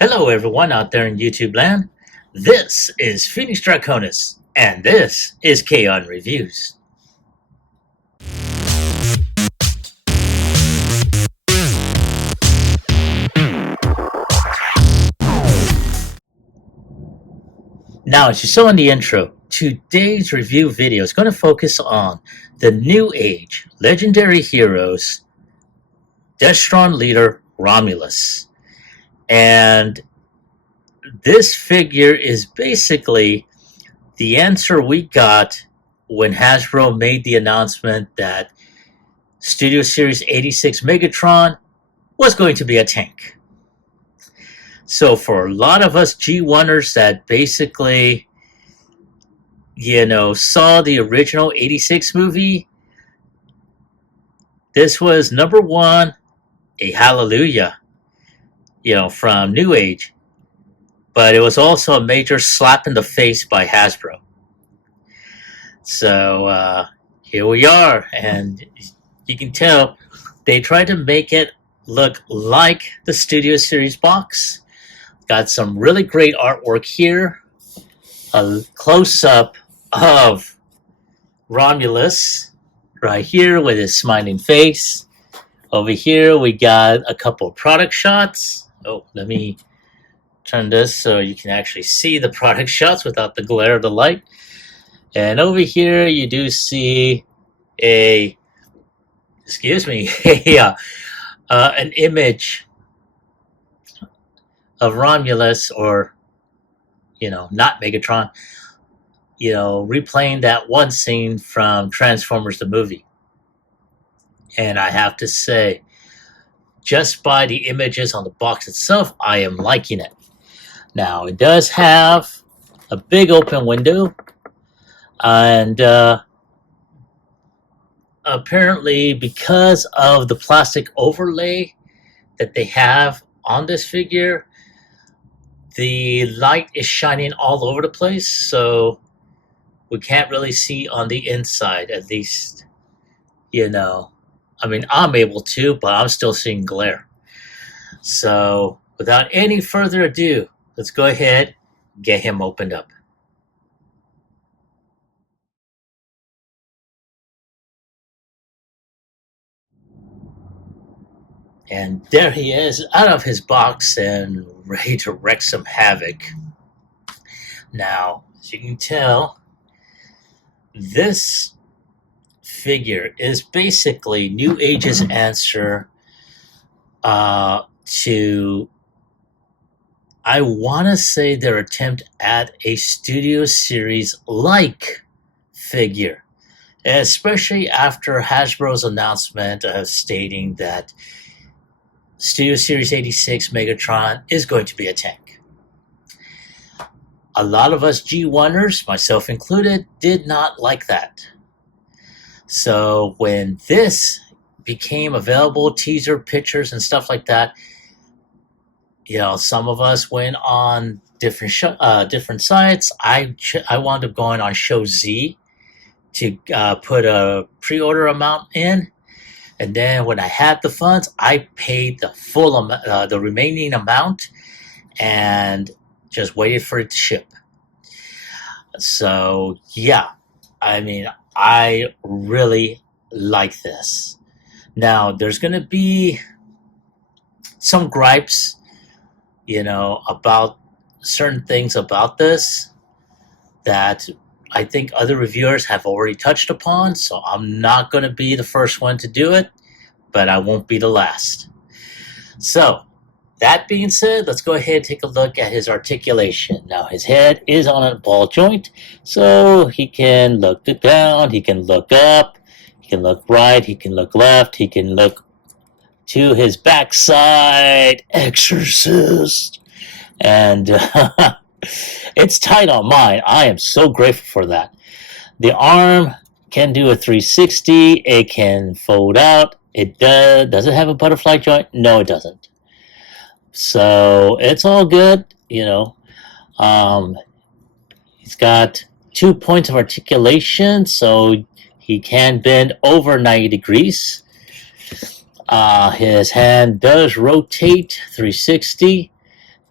Hello, everyone out there in YouTube land. This is Phoenix Draconis, and this is Kaon Reviews. Now, as you saw in the intro, today's review video is going to focus on the New Age legendary heroes, Destron leader Romulus. And this figure is basically the answer we got when Hasbro made the announcement that Studio Series 86 Megatron was going to be a tank. So for a lot of us G1ers that basically, saw the original 86 movie, this was number one, a hallelujah, from New Age. But it was also a major slap in the face by Hasbro. So here we are, and you can tell they tried to make it look like the Studio Series box. Got some really great artwork here. A close-up of Romulus right here with his smiling face. Over here we got a couple of product shots. Oh, let me turn this so you can actually see the product shots without the glare of the light. And over here you do see an image of Romulus, or not Megatron, replaying that one scene from Transformers the movie. And I have to say, just by the images on the box itself, I am liking it. Now, it does have a big open window, and apparently because of the plastic overlay that they have on this figure, the light is shining all over the place, so we can't really see on the inside, at least. I'm able to, but I'm still seeing glare. So without any further ado, let's go ahead and get him opened up. And there he is, out of his box and ready to wreak some havoc. Now, as you can tell, this figure is basically New Age's answer to, I want to say, their attempt at a Studio Series-like figure, especially after Hasbro's announcement of stating that Studio Series 86 Megatron is going to be a tank. A lot of us G1ers, myself included, did not like that. So when this became available, teaser pictures and stuff like that, some of us went on different sites. I wound up going on Show Z to put a pre-order amount in. And then when I had the funds, I paid the full amount, the remaining amount, and just waited for it to ship. So yeah, I really like this. Now, there's going to be some gripes, about certain things about this that I think other reviewers have already touched upon, so I'm not going to be the first one to do it, but I won't be the last. So, that being said, let's go ahead and take a look at his articulation. Now, his head is on a ball joint, so he can look down, he can look up, he can look right, he can look left, he can look to his backside. Exorcist. And it's tight on mine. I am so grateful for that. The arm can do a 360. It can fold out. It does. Does it have a butterfly joint? No, it doesn't. So it's all good. He's got 2 points of articulation, so he can bend over 90 degrees. His hand does rotate 360.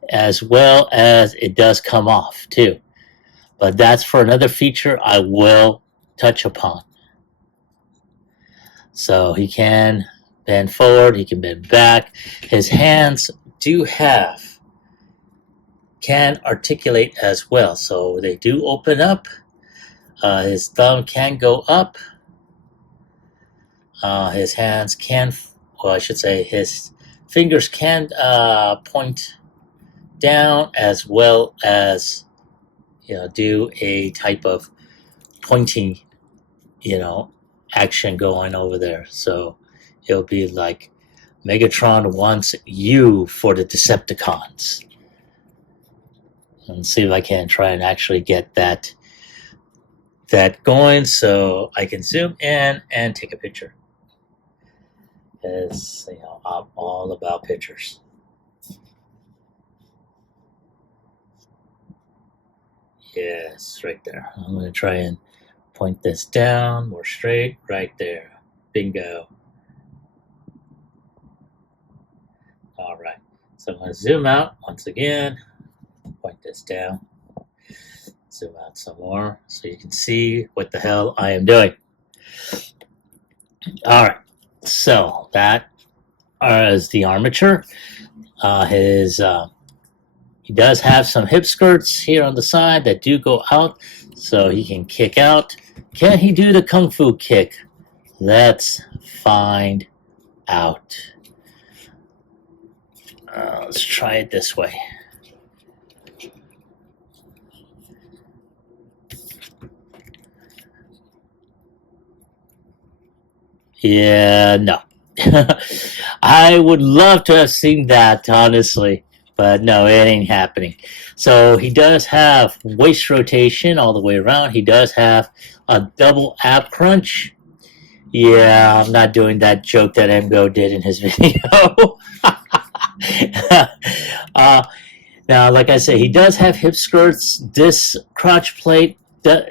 as well as it does come off too. But that's for another feature I will touch upon. So he can bend forward, he can bend back. His hands can articulate as well. So they do open up. His thumb can go up. His hands can, well, I should say his fingers can point down as well as, do a type of pointing, action going over there. So it'll be like Megatron wants you for the Decepticons. And see if I can try and actually get that going so I can zoom in and take a picture. Because, I'm all about pictures. Yes, right there. I'm going to try and point this down more straight, right there. Bingo. All right. So I'm going to zoom out once again. Point this down. Zoom out some more so you can see what the hell I am doing. All right. So that is the armature. He does have some hip skirts here on the side that do go out, so he can kick out. Can he do the Kung Fu kick? Let's find out. Let's try it this way. Yeah, no. I would love to have seen that, honestly, but no, it ain't happening. So he does have waist rotation all the way around. He does have a double ab crunch. Yeah, I'm not doing that joke that Emgo did in his video. Now, like I say, he does have hip skirts. This crotch plate,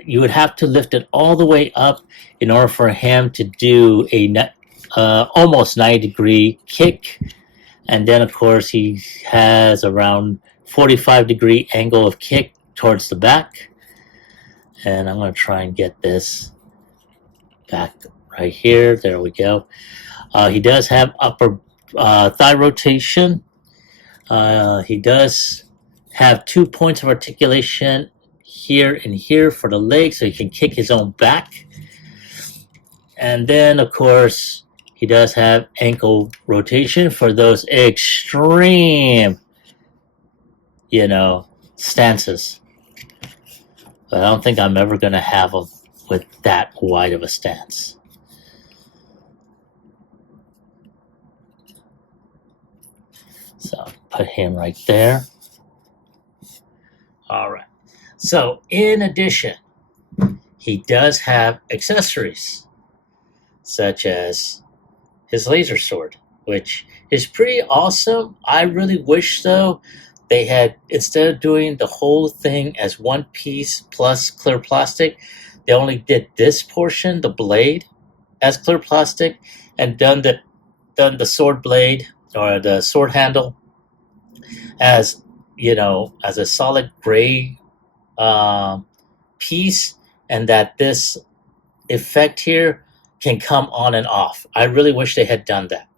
you would have to lift it all the way up in order for him to do a almost 90-degree kick. And then, of course, he has around 45-degree angle of kick towards the back. And I'm going to try and get this back right here. There we go. He does have upper thigh rotation. He does have 2 points of articulation here and here for the leg, so he can kick his own back. And then, of course, he does have ankle rotation for those extreme, stances. But I don't think I'm ever going to have him with that wide of a stance. So put him right there. All right. So in addition, he does have accessories, such as his laser sword, which is pretty awesome. I really wish, though, they had, instead of doing the whole thing as one piece plus clear plastic, they only did this portion, the blade, as clear plastic, and done the sword blade or the sword handle as, as a solid gray piece, and that this effect here can come on and off. I really wish they had done that.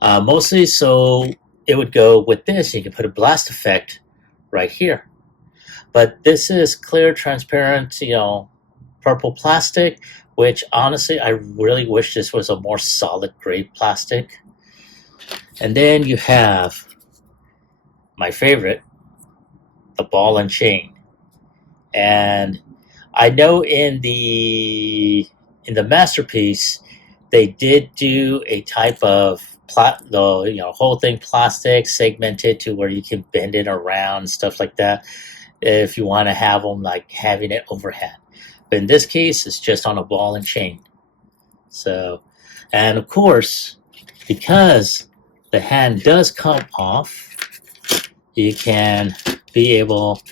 Mostly so it would go with this. You can put a blast effect right here. But this is clear, transparent, purple plastic, which honestly, I really wish this was a more solid gray plastic. And then you have my favorite, the ball and chain. And I know in the masterpiece, they did do a type of whole thing plastic, segmented to where you can bend it around, stuff like that, if you want to have them like having it overhead. But in this case, it's just on a ball and chain. So, and of course, because the hand does come off, you can be able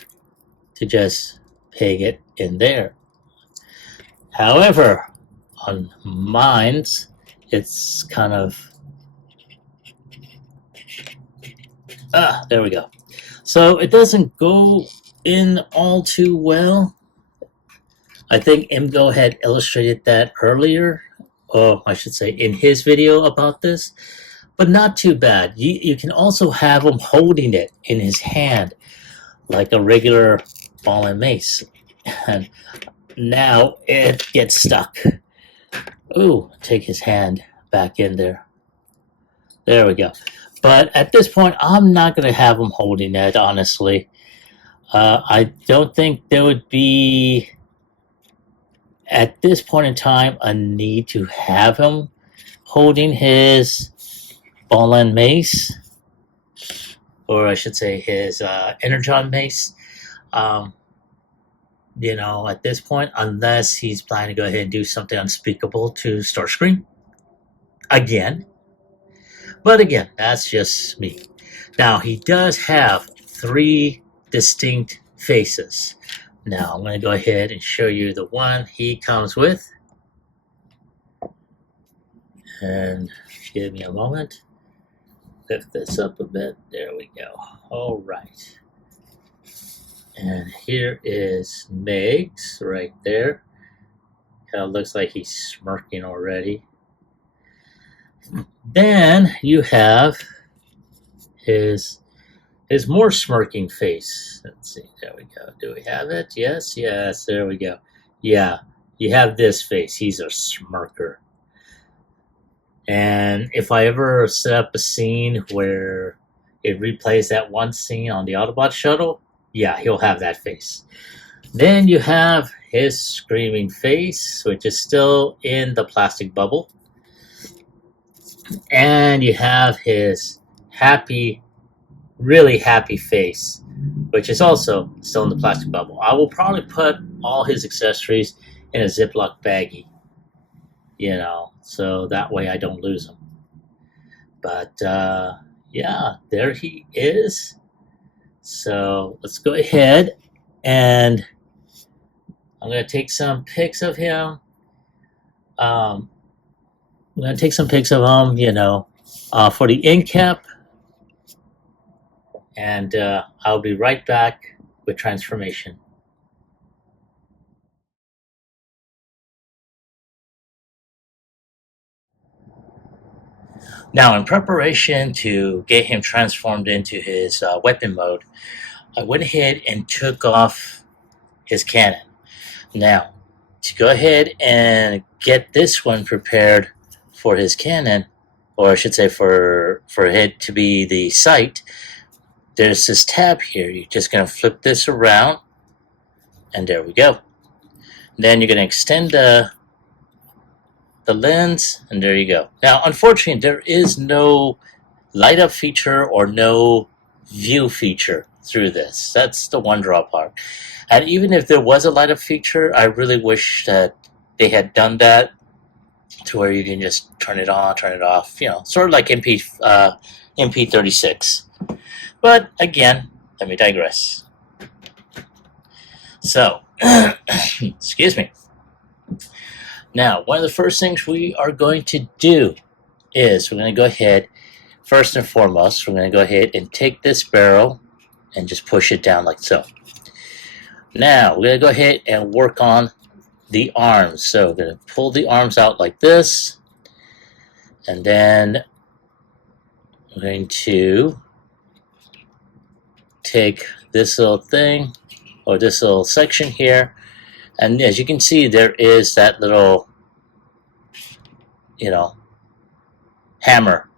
to just peg it in there. However, on mine's, it's kind of, there we go. So it doesn't go in all too well. I think Imgo had illustrated that earlier, or I should say in his video about this, but not too bad. You can also have him holding it in his hand like a regular ball and mace. And now it gets stuck. Ooh, take his hand back in there. There we go. But at this point, I'm not going to have him holding it, honestly. I don't think there would be, at this point in time, a need to have him holding his ball and mace, or I should say his energon mace. At this point, unless he's planning to go ahead and do something unspeakable to Starscream again. But again, that's just me. Now, he does have 3 distinct faces. Now, I'm going to go ahead and show you the one he comes with. And give me a moment. Lift this up a bit. There we go. All right. And here is Meg's right there. Kind of looks like he's smirking already. Then you have his more smirking face. Let's see. There we go. Do we have it? Yes. There we go. Yeah, you have this face. He's a smirker. And if I ever set up a scene where it replays that one scene on the Autobot shuttle, yeah, he'll have that face. Then you have his screaming face, which is still in the plastic bubble. And you have his happy, really happy face, which is also still in the plastic bubble. I will probably put all his accessories in a Ziploc baggie, so that way I don't lose them. But yeah, there he is. So let's go ahead and I'm going to take some pics of him. I'm going to take some pics of him, for the end cap. And I'll be right back with transformation. Now, in preparation to get him transformed into his weapon mode, I went ahead and took off his cannon. Now, to go ahead and get this one prepared for his cannon, or I should say for it to be the sight, there's this tab here. You're just going to flip this around, and there we go. Then you're going to extend the lens, and there you go. Now, unfortunately, there is no light up feature or no view feature through this. That's the one draw part. And even if there was a light up feature, I really wish that they had done that to where you can just turn it on, turn it off, sort of like MP36. But again, let me digress. So, excuse me. Now, one of the first things we are going to do is we're going to go ahead, first and foremost, we're going to go ahead and take this barrel and just push it down like so. Now, we're going to go ahead and work on the arms. So, we're going to pull the arms out like this, and then we're going to take this little thing, or this little section here, and as you can see, there is that little, hammer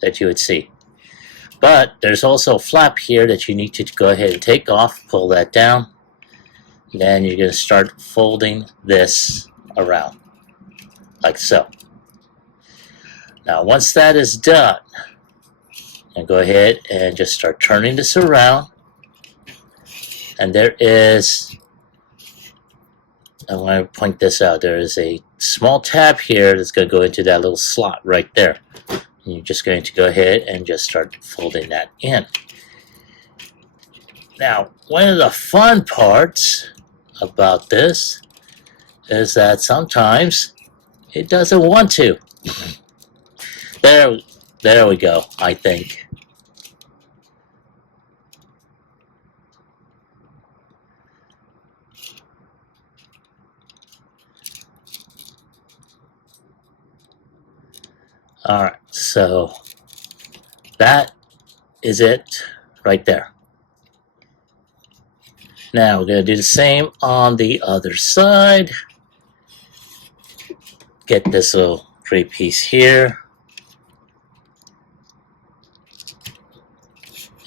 that you would see. But there's also a flap here that you need to go ahead and take off, pull that down. Then you're going to start folding this around, like so. Now, once that is done, and go ahead and just start turning this around. And there is, I want to point this out, there is a small tab here that's going to go into that little slot right there. And you're just going to go ahead and just start folding that in. Now, one of the fun parts about this is that sometimes it doesn't want to. There we go, I think. Alright, so that is it right there. Now we're going to do the same on the other side. Get this little gray piece here.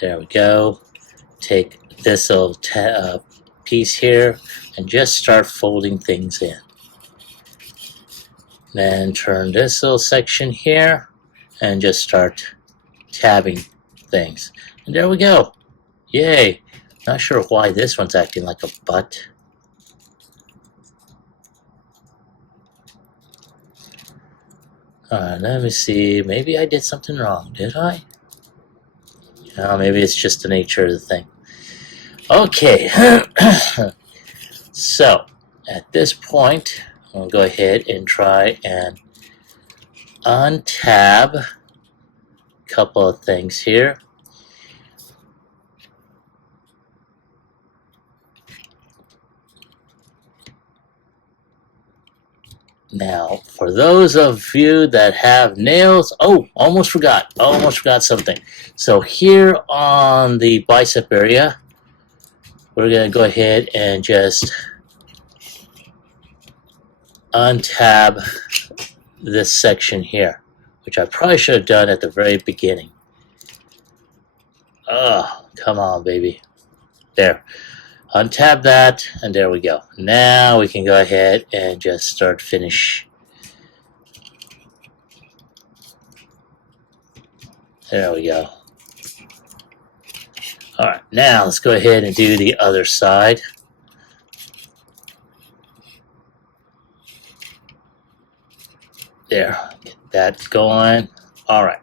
There we go. Take this little piece here and just start folding things in. Then turn this little section here and just start tabbing things. And there we go. Yay. Not sure why this one's acting like a butt. Let me see. Maybe I did something wrong. Did I? Maybe it's just the nature of the thing. Okay. So, at this point, I'm going to go ahead and try and untab a couple of things here. Now, for those of you that have nails, almost forgot something. So here on the bicep area, we're going to go ahead and just untab this section here, which I probably should have done at the very beginning. Oh, come on, baby. There. Untab that, and there we go. Now we can go ahead and just start finish. There we go. Alright, now let's go ahead and do the other side. There, get that going. Alright,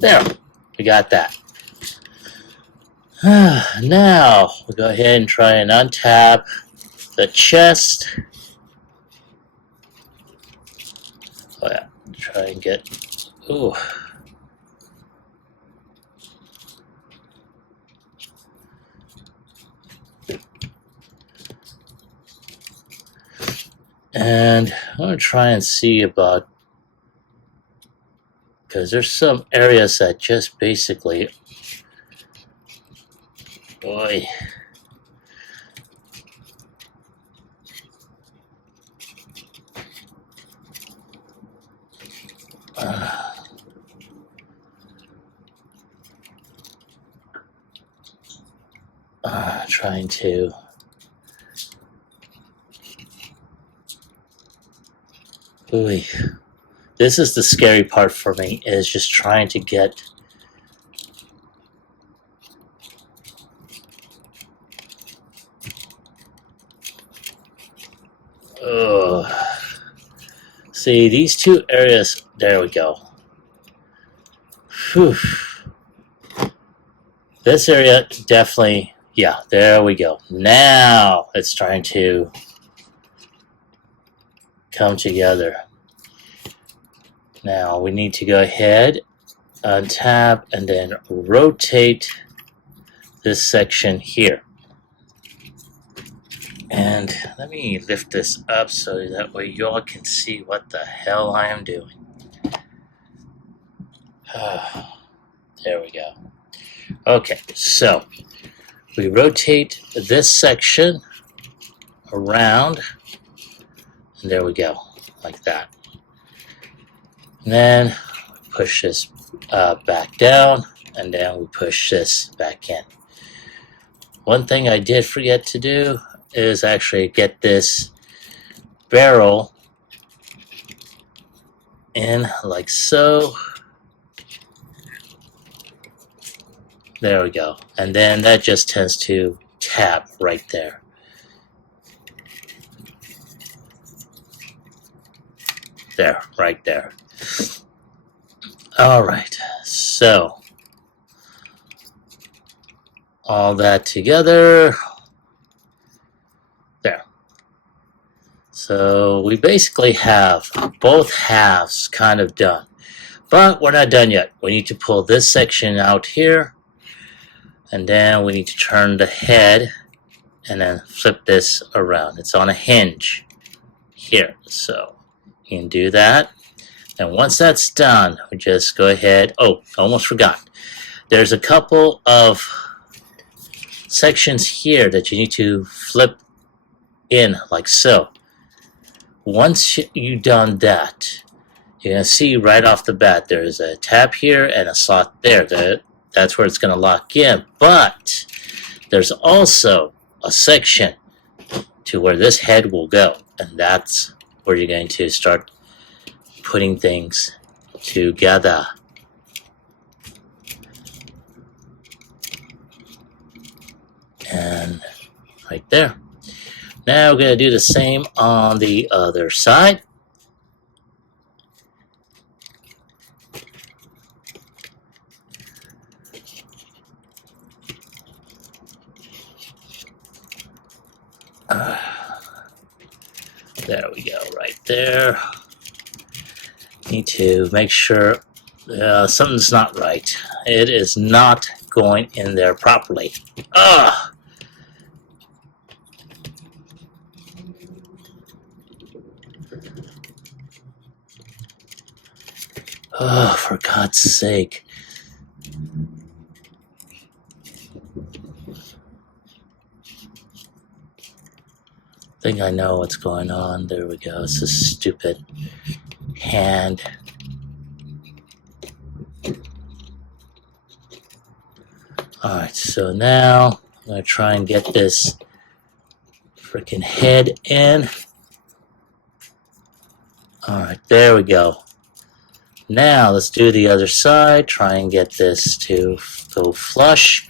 there, we got that. Now, we'll go ahead and try and untab the chest. Oh yeah, try and get, ooh. And I'm going to try and see about, because there's some areas that just basically, boy. Trying to ooh. This is the scary part for me, is just trying to get see these two areas. There we go. Whew. This area definitely, yeah, there we go. Now it's trying to come together. Now we need to go ahead, untab, and then rotate this section here. And let me lift this up so that way y'all can see what the hell I am doing. There we go. Okay, so we rotate this section around, and there we go, like that. And then push this back down, and then we push this back in. One thing I did forget to do is actually get this barrel in like so. There we go. And then that just tends to tab right there. There, right there. All right, so all that together. There. So we basically have both halves kind of done. But we're not done yet. We need to pull this section out here. And then we need to turn the head and then flip this around. It's on a hinge here. So you can do that. And once that's done, we just go ahead. Oh, almost forgot. There's a couple of sections here that you need to flip in like so. Once you've done that, you're going to see right off the bat there's a tab here and a slot there. That's where it's going to lock in. But there's also a section to where this head will go, and that's where you're going to start putting things together. And right there. Now we're going to do the same on the other side. There we go, right there. Need to make sure something's not right. It is not going in there properly. Ah! Oh, for God's sake. I think I know what's going on. There we go. It's a stupid hand. Alright, so now I'm going to try and get this freaking head in. Alright, there we go. Now let's do the other side. Try and get this to go flush,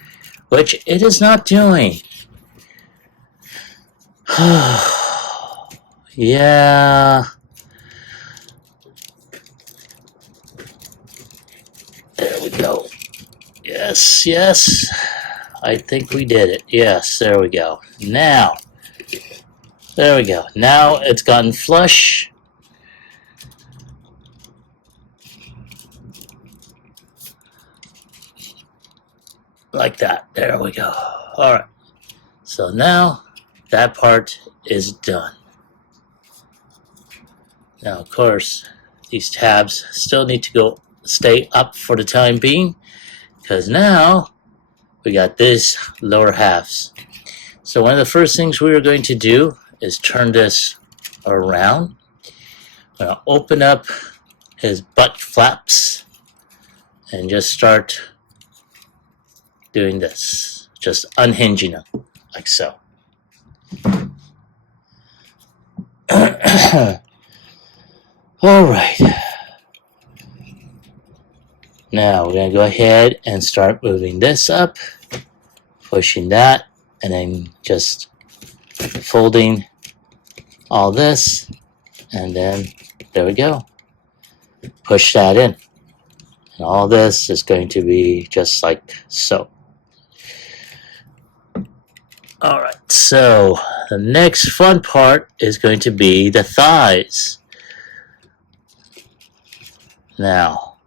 which it is not doing. Yeah. There we go. Yes, yes. I think we did it. Yes, there we go. Now, there we go. Now it's gotten flush. Like that. There we go. Alright. So now that part is done. Now, of course, these tabs still need to stay up for the time being, because now we got these lower halves. So one of the first things we are going to do is turn this around. I'm going to open up his butt flaps and just start doing this, just unhinging them like so. All right. Now we're going to go ahead and start moving this up, pushing that, and then just folding all this, and then there we go. Push that in. And all this is going to be just like so. Alright, so the next fun part is going to be the thighs. Now,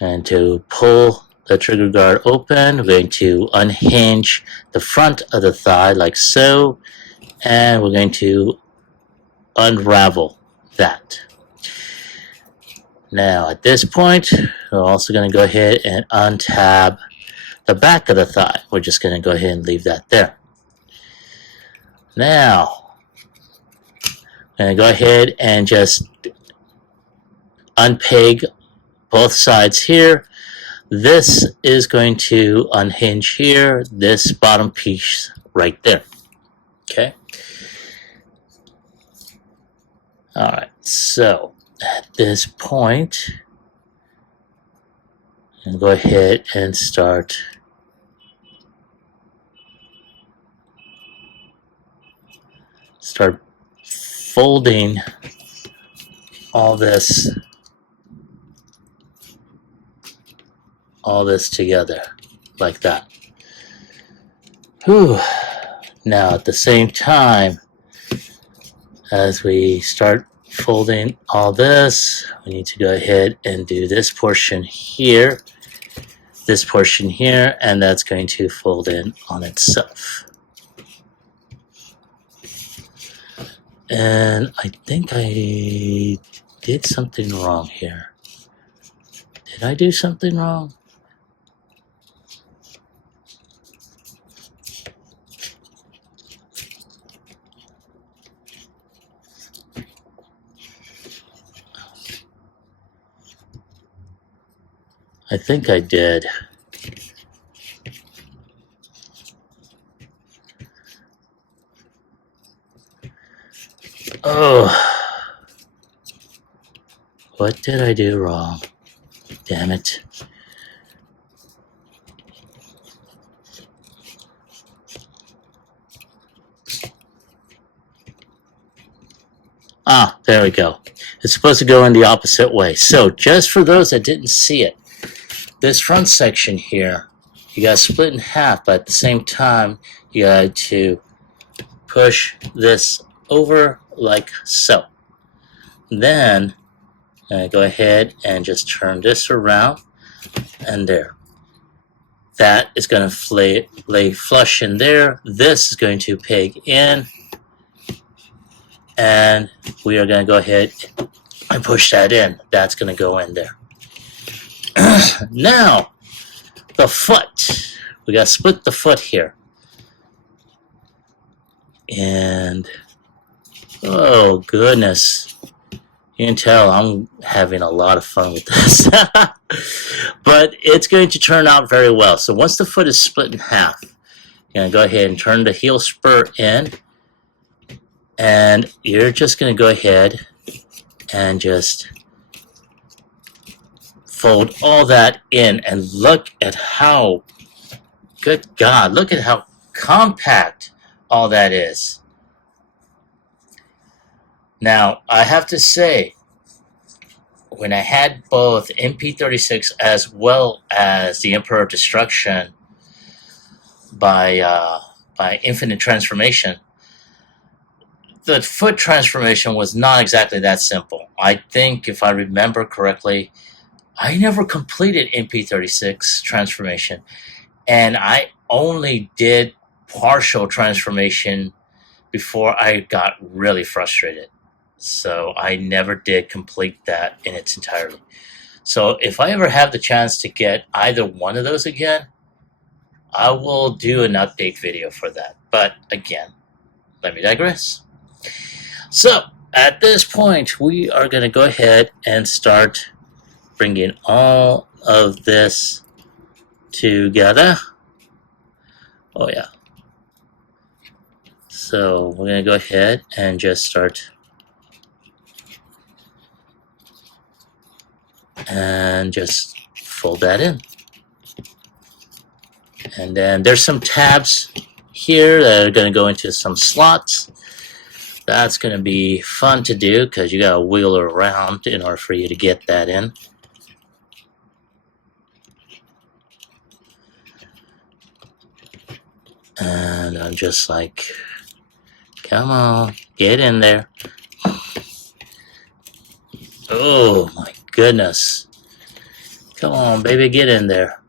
and to pull the trigger guard open, we're going to unhinge the front of the thigh like so, and we're going to unravel that. Now at this point, we're also going to go ahead and untab the back of the thigh. We're just going to go ahead and leave that there. Now, I'm going to go ahead and just unpeg both sides here. This is going to unhinge here, this bottom piece right there. Okay. Alright, so at this point, and go ahead and start folding all this together like that. Whew. Now at the same time as we start folding all this, we need to go ahead and do this portion here, and that's going to fold in on itself. And I think I did something wrong here. Did I do something wrong? I think I did. Oh, what did I do wrong? Damn it. Ah, there we go. It's supposed to go in the opposite way. So, just for those that didn't see it, this front section here, you got to split in half, but at the same time, you got to push this over like so. Then, go ahead and just turn this around, and there. That is going to lay flush in there. This is going to peg in, and we are going to go ahead and push that in. That's going to go in there. Now, the foot. We got to split the foot here. And, oh goodness. You can tell I'm having a lot of fun with this. But it's going to turn out very well. So once the foot is split in half, you're going to go ahead and turn the heel spur in. And you're just going to go ahead and just fold all that in. And look at how, good God, look at how compact all that is. Now, I have to say, when I had both MP36 as well as the Emperor of Destruction by Infinite Transformation, the foot transformation was not exactly that simple. I think, if I remember correctly, I never completed MP36 transformation, and I only did partial transformation before I got really frustrated. So I never did complete that in its entirety. So if I ever have the chance to get either one of those again, I will do an update video for that. But again, let me digress. So at this point, we are going to go ahead and start bringing all of this together. Oh yeah. So we're going to go ahead and just start and just fold that in. And then there's some tabs here that are going to go into some slots. That's going to be fun to do because you got to wheel it around in order for you to get that in. And I'm just like, come on, get in there. Oh my goodness. Come on, baby, get in there.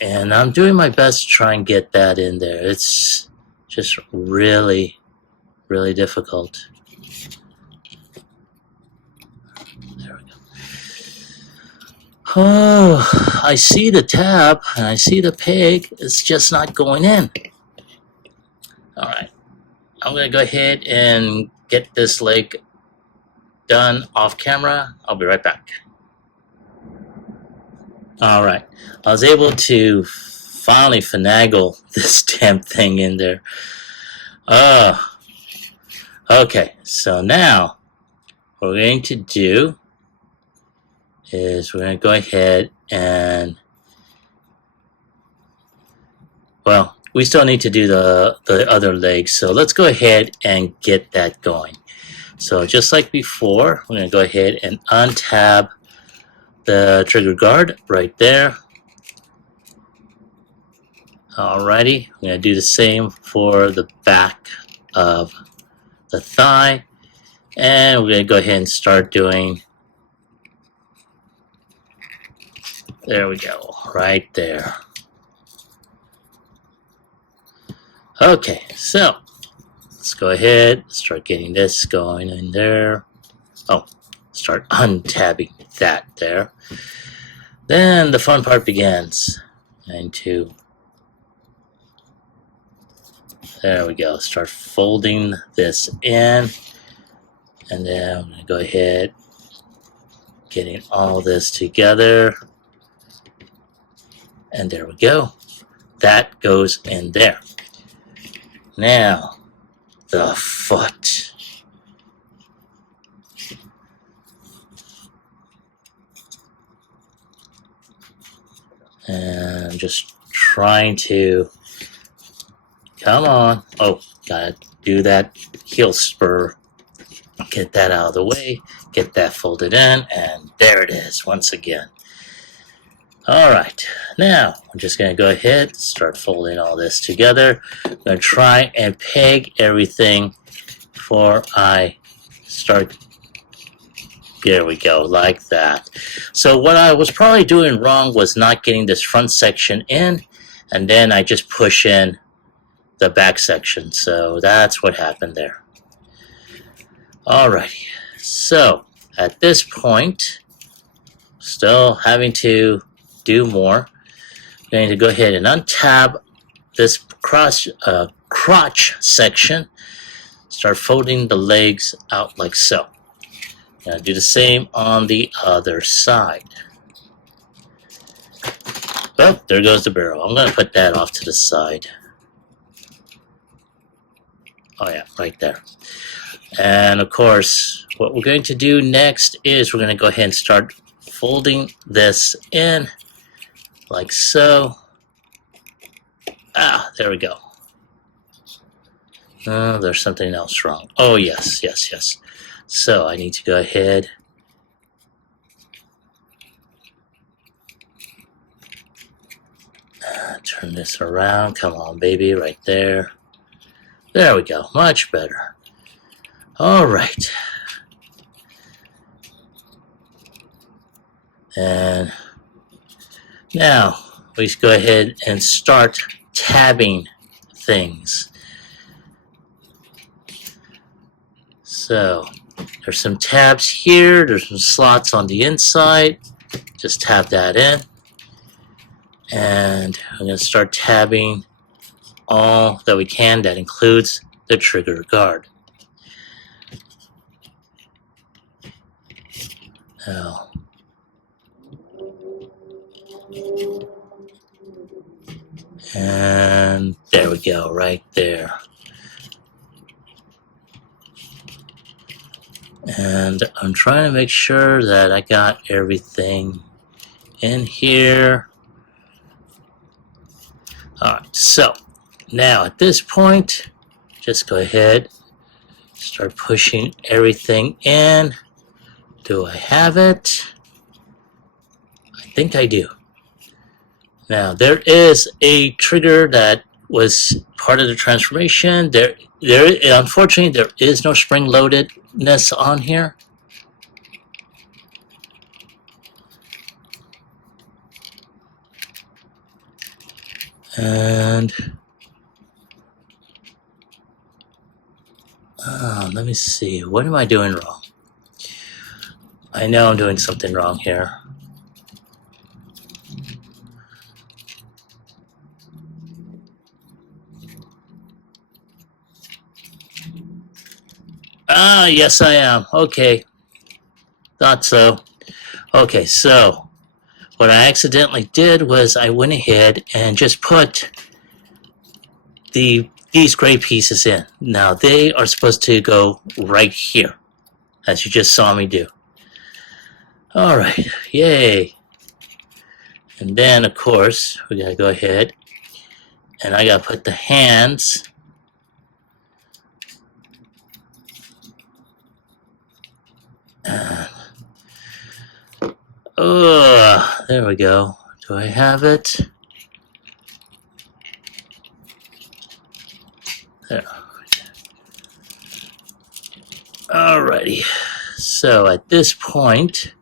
And I'm doing my best to try and get that in there. It's just really, really difficult. There we go. Oh, I see the tab and I see the peg. It's just not going in. All right. I'm going to go ahead and get this leg done off camera. I'll be right back. All right. I was able to finally finagle this damn thing in there. Okay. So now what we're going to do is we're going to go ahead and, well, we still need to do the other leg. So let's go ahead and get that going. So just like before, we're going to go ahead and untab the trigger guard right there. Alrighty, I'm going to do the same for the back of the thigh. And we're going to go ahead and start doing, there we go, right there. Okay, so let's go ahead, start getting this going in there. Oh, start untabbing that there. Then the fun part begins. 9, 2. There we go. Start folding this in. And then I'm going to go ahead, getting all this together. And there we go. That goes in there. Now, the foot. And I'm just trying to, come on. Oh, gotta do that heel spur. Get that out of the way. Get that folded in. And there it is once again. Alright, now I'm just going to go ahead, start folding all this together. I'm going to try and peg everything before I start. There we go, like that. So what I was probably doing wrong was not getting this front section in, and then I just push in the back section. So that's what happened there. Alrighty, so at this point, still having to do more. I'm going to go ahead and untab this crotch section. Start folding the legs out like so. Now do the same on the other side. Oh, there goes the barrel. I'm going to put that off to the side. Oh yeah, right there. And of course, what we're going to do next is we're going to go ahead and start folding this in like so. Ah, there we go. Oh, there's something else wrong. Oh, yes. So I need to go ahead. Turn this around. Come on, baby, right there. There we go. Much better. All right. And now we just go ahead and start tabbing things. So there's some tabs here. There's some slots on the inside. Just tab that in. And I'm going to start tabbing all that we can. That includes the trigger guard. Now, and there we go, right there. And I'm trying to make sure that I got everything in here. Alright, so now at this point, just go ahead, start pushing everything in. Do I have it? I think I do. Now, there is a trigger that was part of the transformation. Unfortunately, there is no spring-loadedness on here. And let me see. What am I doing wrong? I know I'm doing something wrong here. Ah, yes I am. Okay. Thought so. Okay, so what I accidentally did was I went ahead and just put these gray pieces in. Now they are supposed to go right here, as you just saw me do. Alright, yay. And then of course we gotta go ahead and I gotta put the hands there we go. Do I have it? There. Alrighty. So at this point,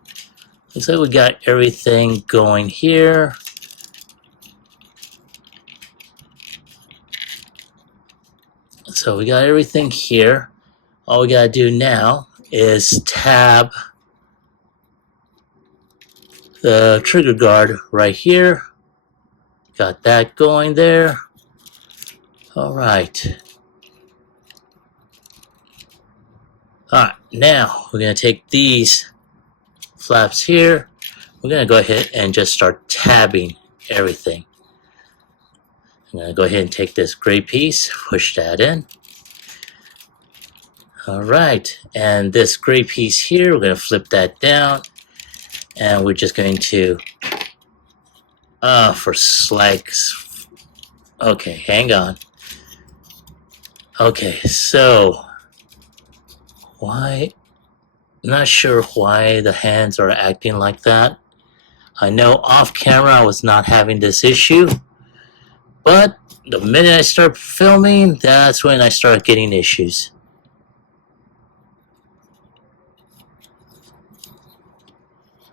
looks like we got everything going here. So we got everything here. All we gotta do now is tab the trigger guard right here. Got that going there. All right. All right, now we're gonna take these flaps here. We're gonna go ahead and just start tabbing everything. I'm gonna go ahead and take this gray piece, push that in. All right, and this gray piece here, we're gonna flip that down, and we're just going to, for slags. Okay, hang on. Okay, so why? Not sure why the hands are acting like that. I know off camera I was not having this issue, but the minute I start filming, that's when I start getting issues.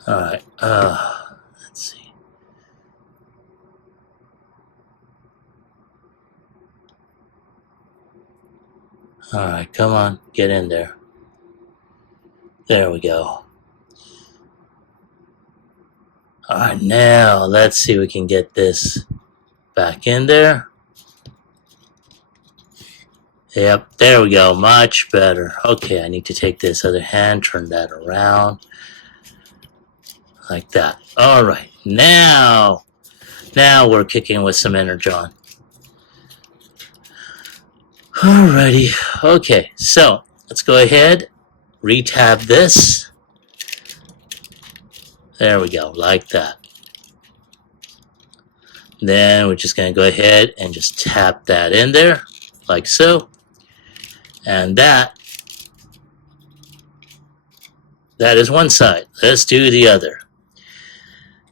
Alright, let's see. Alright, come on, get in there. There we go. Alright, now let's see if we can get this back in there. Yep, there we go, much better. Okay, I need to take this other hand, turn that around. Like that. Alright, now we're kicking with some energon. Alrighty, okay, so let's go ahead, retab this. There we go, like that. Then we're just going to go ahead and just tap that in there, like so. And that is one side. Let's do the other.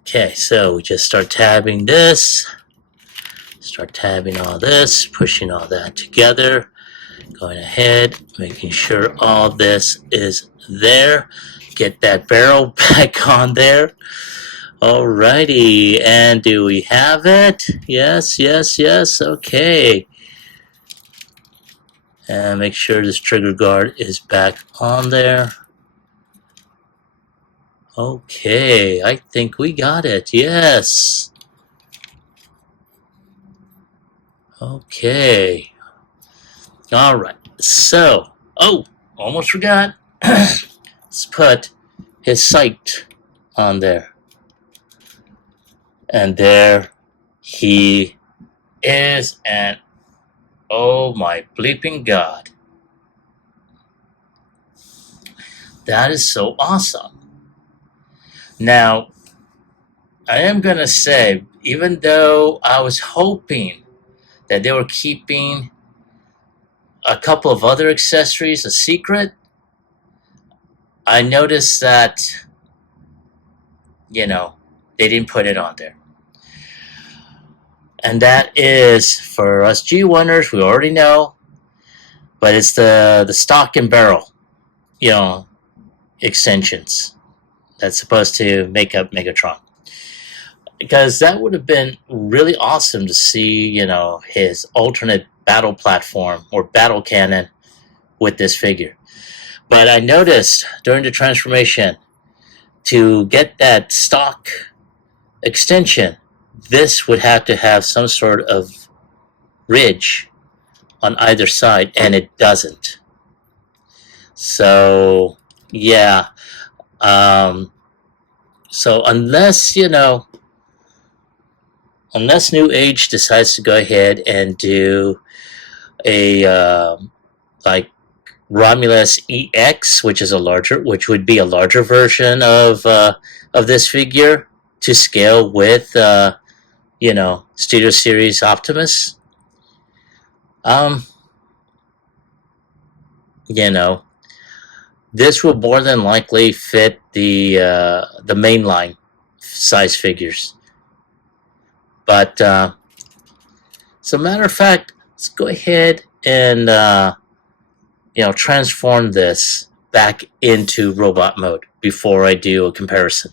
Okay, so we just start tabbing this. Start tabbing all this, pushing all that together. Going ahead, making sure all this is there. Get that barrel back on there. Alrighty, and do we have it? Yes, yes, yes, okay. And make sure this trigger guard is back on there. Okay, I think we got it, yes. Okay. Alright, so, almost forgot. Let's put his sight on there. And there he is, and oh my bleeping god. That is so awesome. Now, I am going to say, even though I was hoping that they were keeping a couple of other accessories a secret, I noticed that, they didn't put it on there. And that is, for us G1ers, we already know, but it's the stock and barrel, extensions that's supposed to make up Megatron. Because that would have been really awesome to see, his alternate battle platform or battle cannon with this figure. But I noticed during the transformation, to get that stock extension, this would have to have some sort of ridge on either side, and it doesn't. So, yeah. So unless, unless New Age decides to go ahead and do a, like, Romulus EX, which would be a larger version of this figure to scale with, Studio Series Optimus. This will more than likely fit the mainline size figures. But, as a matter of fact, let's go ahead and, transform this back into robot mode before I do a comparison.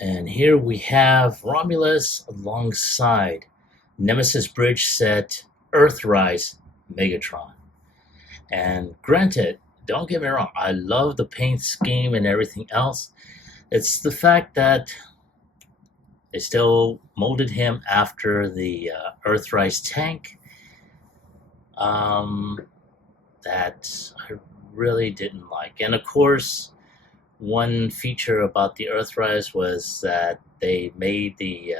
And here we have Romulus alongside Nemesis Bridge set Earthrise Megatron. And granted, don't get me wrong, I love the paint scheme and everything else. It's the fact that they still molded him after the Earthrise tank. That I really didn't like. And of course, one feature about the Earthrise was that they made the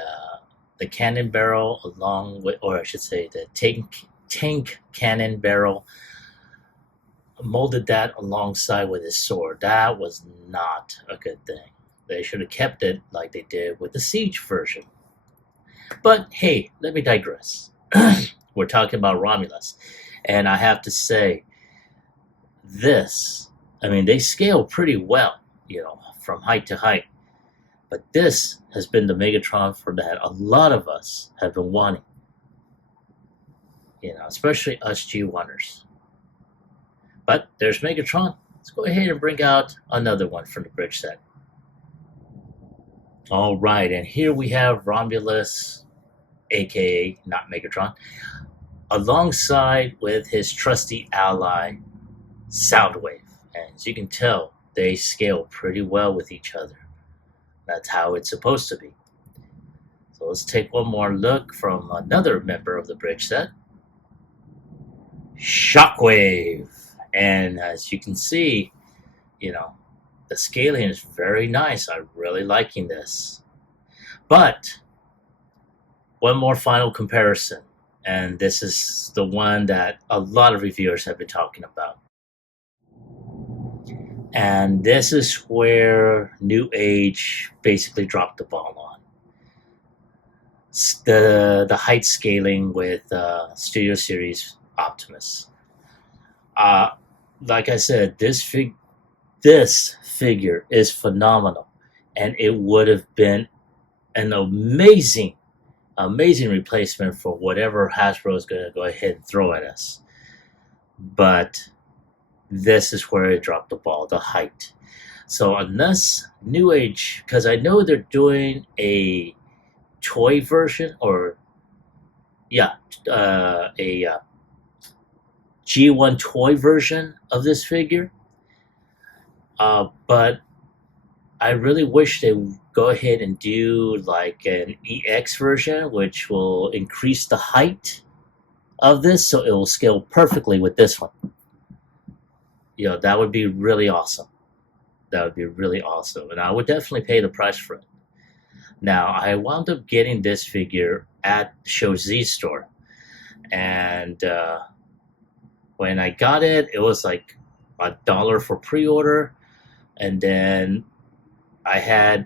cannon barrel along with, or I should say, the tank cannon barrel, molded that alongside with his sword. That was not a good thing. They should have kept it like they did with the Siege version. But hey, let me digress. We're talking about Romulus, and I have to say, they scale pretty well, from height to height. But this has been the Megatron for that a lot of us have been wanting. Especially us G1ers. But there's Megatron. Let's go ahead and bring out another one from the bridge set. All right, and here we have Romulus, aka not Megatron, alongside with his trusty ally, Soundwave. And as you can tell, they scale pretty well with each other. That's how it's supposed to be. So let's take one more look from another member of the bridge set, Shockwave. And as you can see, the scaling is very nice. I'm really liking this. But one more final comparison, and this is the one that a lot of reviewers have been talking about. And this is where New Age basically dropped the ball on. The height scaling with Studio Series Optimus. Like I said, this figure is phenomenal, and it would have been an amazing replacement for whatever Hasbro is going to go ahead and throw at us. But this is where it dropped the ball, the height. So unless New Age, because I know they're doing a toy version, a G1 toy version of this figure. But I really wish they would go ahead and do like an EX version, which will increase the height of this, so it will scale perfectly with this one. That would be really awesome. That would be really awesome, and I would definitely pay the price for it. Now, I wound up getting this figure at Show Z store, and when I got it, it was like $1 for pre-order, and then I had,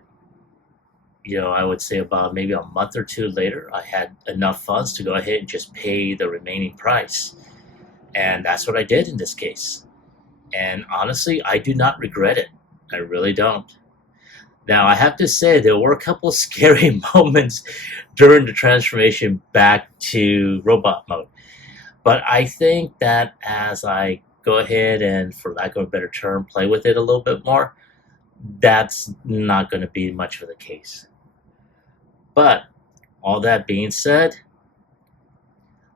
I would say about maybe a month or two later, I had enough funds to go ahead and just pay the remaining price, and that's what I did in this case. And honestly, I do not regret it. I really don't. Now, I have to say, there were a couple of scary moments during the transformation back to robot mode. But I think that as I go ahead and, for lack of a better term, play with it a little bit more, that's not going to be much of the case. But all that being said,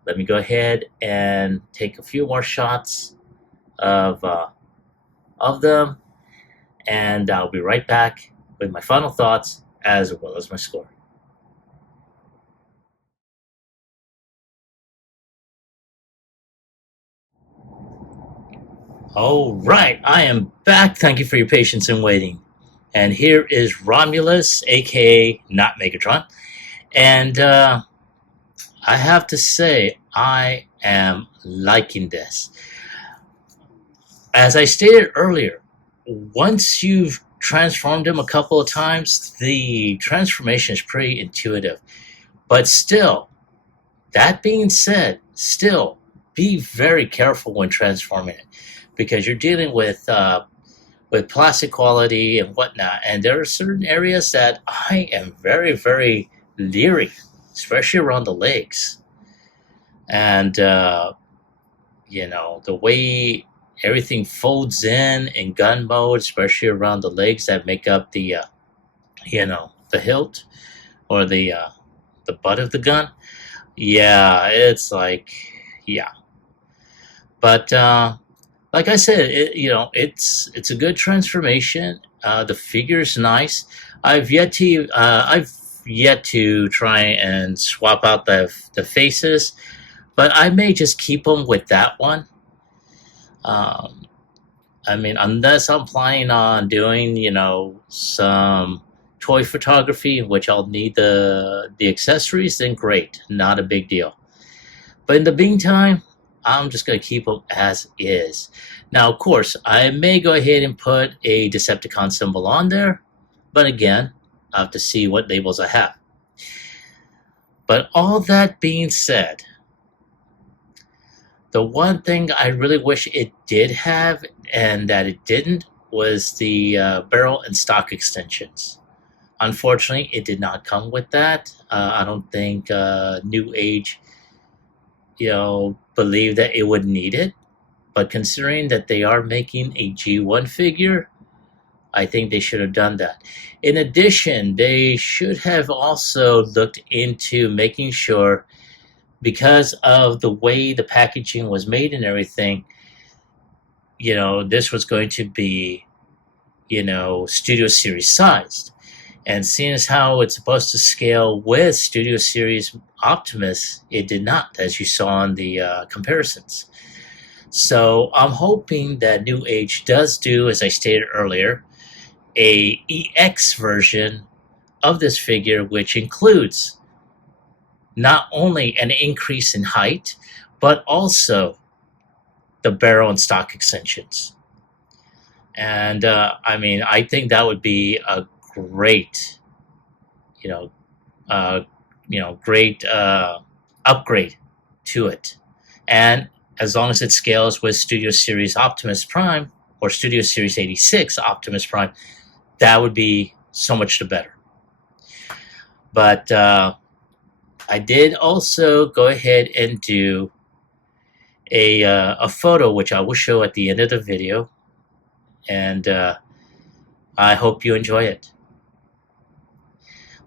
let me go ahead and take a few more shots of them, and I'll be right back with my final thoughts as well as my score. All right, I am back. Thank you for your patience in waiting. And here is Romulus, aka not Megatron. And I have to say, I am liking this. As I stated earlier, once you've transformed him a couple of times, the transformation is pretty intuitive. But still, that being said, still be very careful when transforming it, because you're dealing with plastic quality and whatnot, and there are certain areas that I am very, very leery, especially around the legs. And the way everything folds in gun mode, especially around the legs that make up the the hilt or the butt of the gun. Yeah, it's like, yeah. But like I said, it's a good transformation. The figure's nice. I've yet to try and swap out the faces, but I may just keep them with that one. Um, I mean, unless I'm planning on doing, some toy photography, which I'll need the accessories, then great, not a big deal. But in the meantime, I'm just going to keep them as is. Now, of course, I may go ahead and put a Decepticon symbol on there, but again, I have to see what labels I have. But all that being said, the one thing I really wish it did have and that it didn't was the barrel and stock extensions. Unfortunately, it did not come with that. I don't think New Age, believe that it would need it. But considering that they are making a G1 figure, I think they should have done that. In addition, they should have also looked into making sure, because of the way the packaging was made and everything, this was going to be, Studio Series sized. And seeing as how it's supposed to scale with Studio Series Optimus, it did not, as you saw in the comparisons. So I'm hoping that New Age does do, as I stated earlier, a EX version of this figure, which includes not only an increase in height, but also the barrel and stock extensions. And I think that would be a great, great upgrade to it. And as long as it scales with Studio Series Optimus Prime or Studio Series 86 Optimus Prime, that would be so much the better. But I did also go ahead and do a photo, which I will show at the end of the video, and I hope you enjoy it.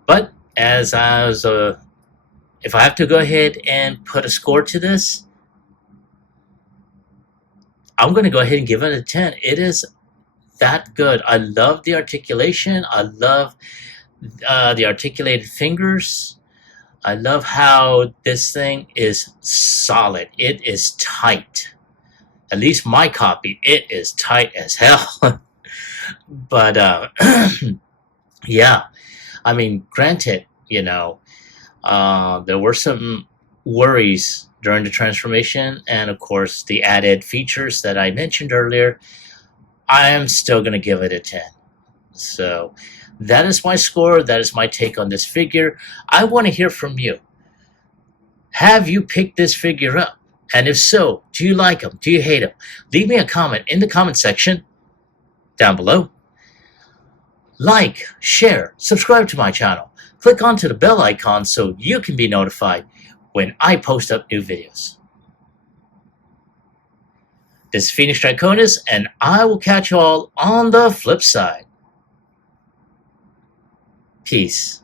But if I have to go ahead and put a score to this, I'm going to go ahead and give it a 10. It is that good. I love the articulation. I love the articulated fingers. I love how this thing is solid. It is tight. At least my copy, it is tight as hell. But yeah, I mean, granted, there were some worries during the transformation, and of course the added features that I mentioned earlier. I am still going to give it a 10. So that is my score. That is my take on this figure. I want to hear from you. Have you picked this figure up? And if so, do you like him? Do you hate him? Leave me a comment in the comment section down below. Like, share, subscribe to my channel. Click onto the bell icon so you can be notified when I post up new videos. This is Phoenix Draconis, and I will catch you all on the flip side. Peace.